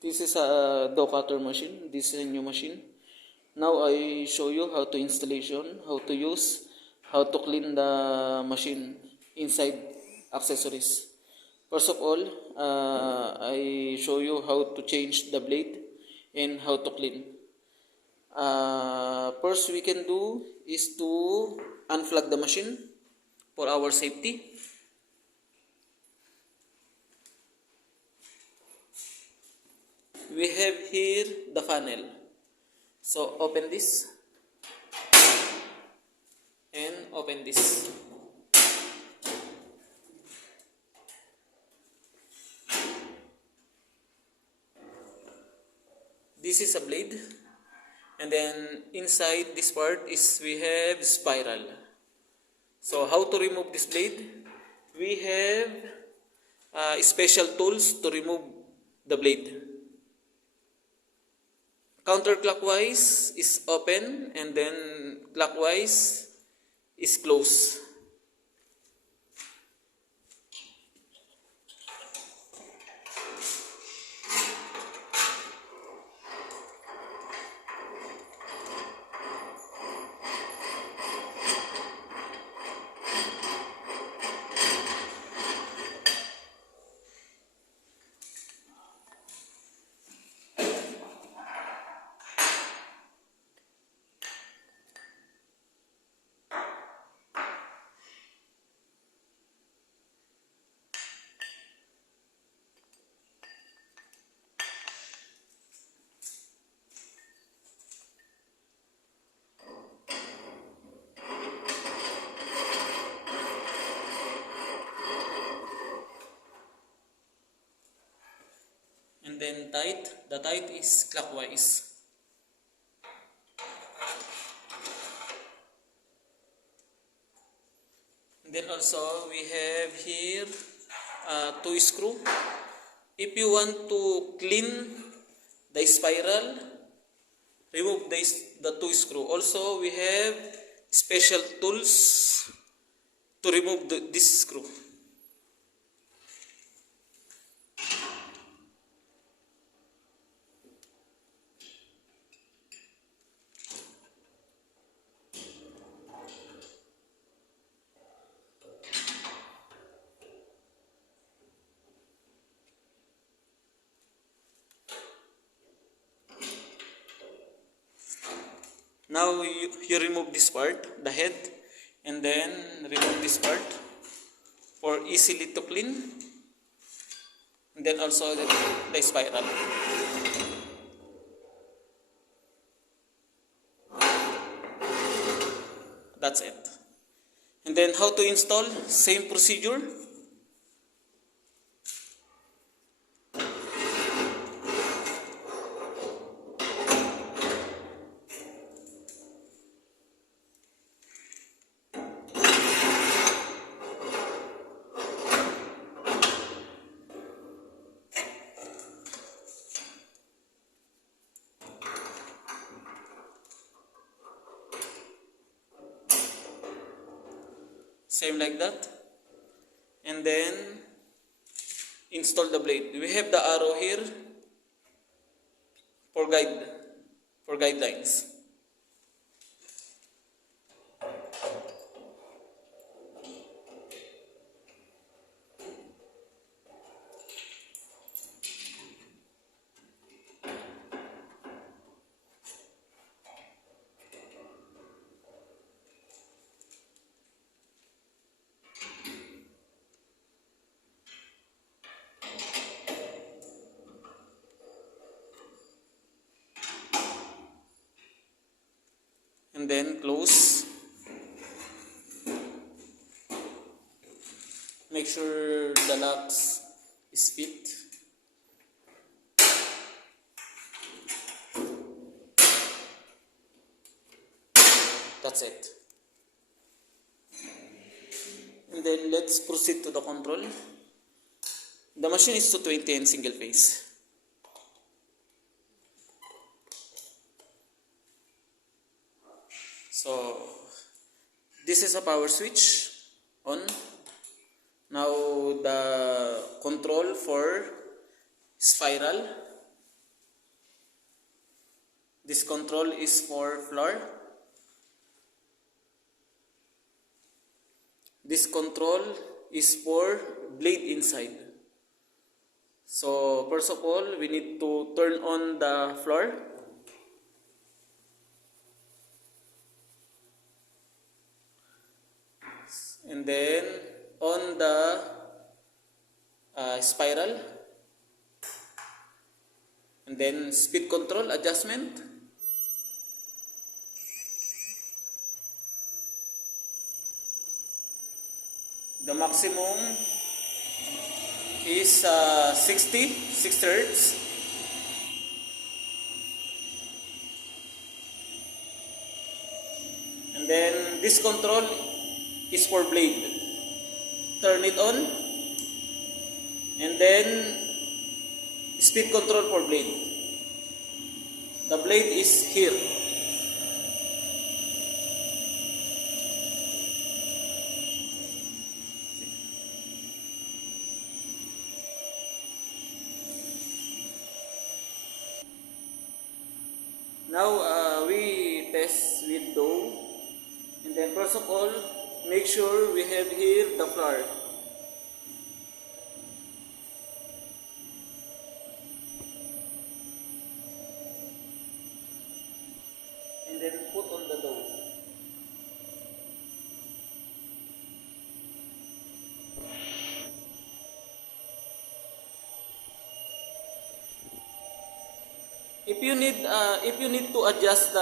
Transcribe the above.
This is a dough cutter machine. This is a new machine. Now I show you how to installation, how to use, how to clean the machine inside accessories. First of all, I show you how to change the blade and how to clean. First we can do is to unplug the machine for our safety. We have here the funnel. So open this and open this. This is a blade, and then inside this part is we have spiral. So how to remove this blade? We have special tools to remove the blade. Counterclockwise is open and then clockwise is close. And then the tight is clockwise. And then also we have here two screw. If you want to clean the spiral, remove the two screw. Also we have special tools to remove this screw. Now you remove this part, the head, and then remove this part for easily to clean. And then also the spiral. That's it. And then how to install? Same procedure. Same like that. And then install the blade. We have the arrow here for guidelines. And then close. Make sure the locks is fit. That's it. And then let's proceed to the control. The machine is 220 and single phase. So this is a power switch on. Now the control for spiral This control is for flour. This control is for blade inside. So first of all, we need to turn on the flour. And then on the spiral. And then speed control adjustment. The maximum is 6 hertz. And then this control is for blade. Turn it on. And then speed control for blade. The blade is here. Now we test with dough, and then first of all, make sure we have here the flour. And then put on the dough. If you need to adjust the